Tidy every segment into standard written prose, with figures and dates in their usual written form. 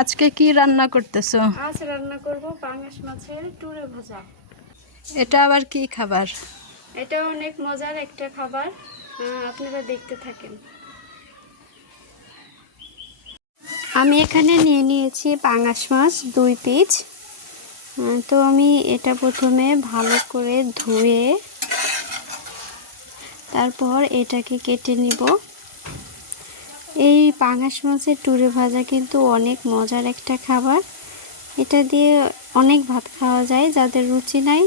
আজকে কি রান্না করতেছো? আজ রান্না করব পাঙ্গাস মাছের টুরে ভাজা। এটা আবার কি খাবার? এটা অনেক মজার একটা খাবার, আপনারা দেখতে থাকেন। আমি এখানে নিয়ে নিয়েছি পাঙ্গাস মাছ 2 পিস। তো আমি এটা প্রথমে ভালো করে ধুয়ে তারপর এটাকে কেটে নিব। এই পাঙ্গাস মাছের টুরে ভাজা কিন্তু অনেক মজার একটা খাবার। এটা দিয়ে অনেক ভাত খাওয়া যায়। যাদের রুচি নাই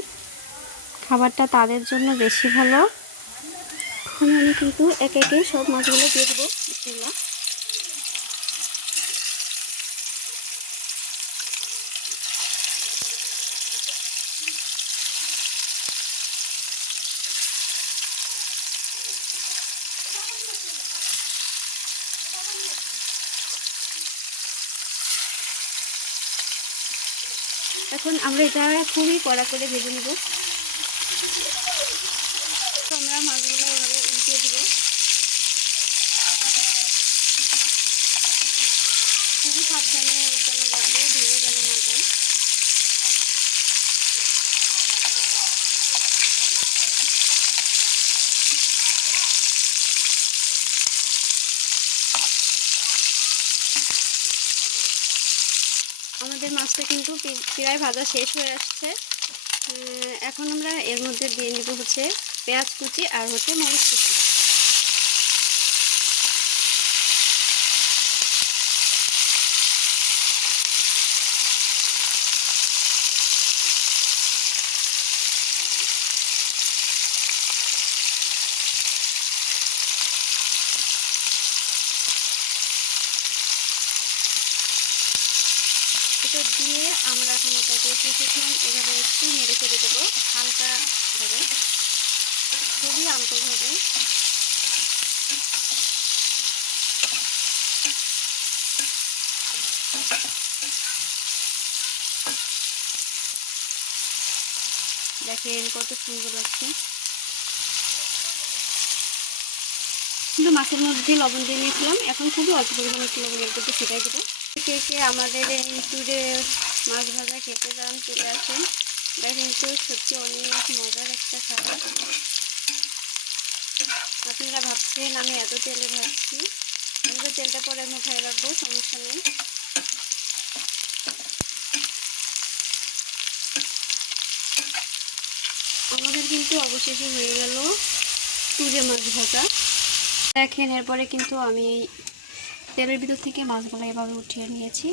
খাবারটা তাদের জন্য বেশি ভালো। আমি কিন্তু একে একে সব মাছগুলো দিয়ে দেবো। বিসমিল্লাহ। এখন আমরা এটা খুবই কড়া করে ভেজে নেব। আমরা মাছগুলো এভাবে উল্টিয়ে দিব। খুবই সাবধানে উল্টানো লাগবে, ভেঙে যেন না যায়। আমাদের মাছটা কিন্তু প্রায় ভাজা শেষ হয়ে আসছে। এখন আমরা এর মধ্যে দিয়ে নেব হচ্ছে পেঁয়াজ কুচি আর হচ্ছে মরিচ কুচি। এটা দিয়ে আমরা এখন এটাকে কিছুক্ষণ এভাবে একটু নেড়ে চেড়ে দেবো হালকাভাবে, খুবই আলতোভাবে। দেখেন কত সুন্দর লাগছে। কিন্তু মাছের মধ্যে লবণ দিয়ে নিয়েছিলাম, এখন খুবই অল্প পরিমাণে একটু লবণ এর মধ্যে ছিটাই দেবো। কে কে আমাদের এই টুরে মাছ ভাজা খেতে যান চলে আসেন। এটা কিন্তু সত্যি অনেক মজার একটা খাবার। আপনারা ভাবছেন আমি এত তেলে ভাজছি, আমি তো তেলটা পরে মুঠায় রাখবো, সমস্যা নেই। আমাদের কিন্তু অবশেষে হয়ে গেল টুরে মাছ ভাজা। দেখেন এরপরে কিন্তু আমি তেলের ভিতর থেকে মাছগুলো এভাবে উঠিয়ে নিয়েছি।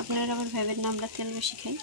আপনারা আবার ভাবেন না আমরা তেল বেশি খাই।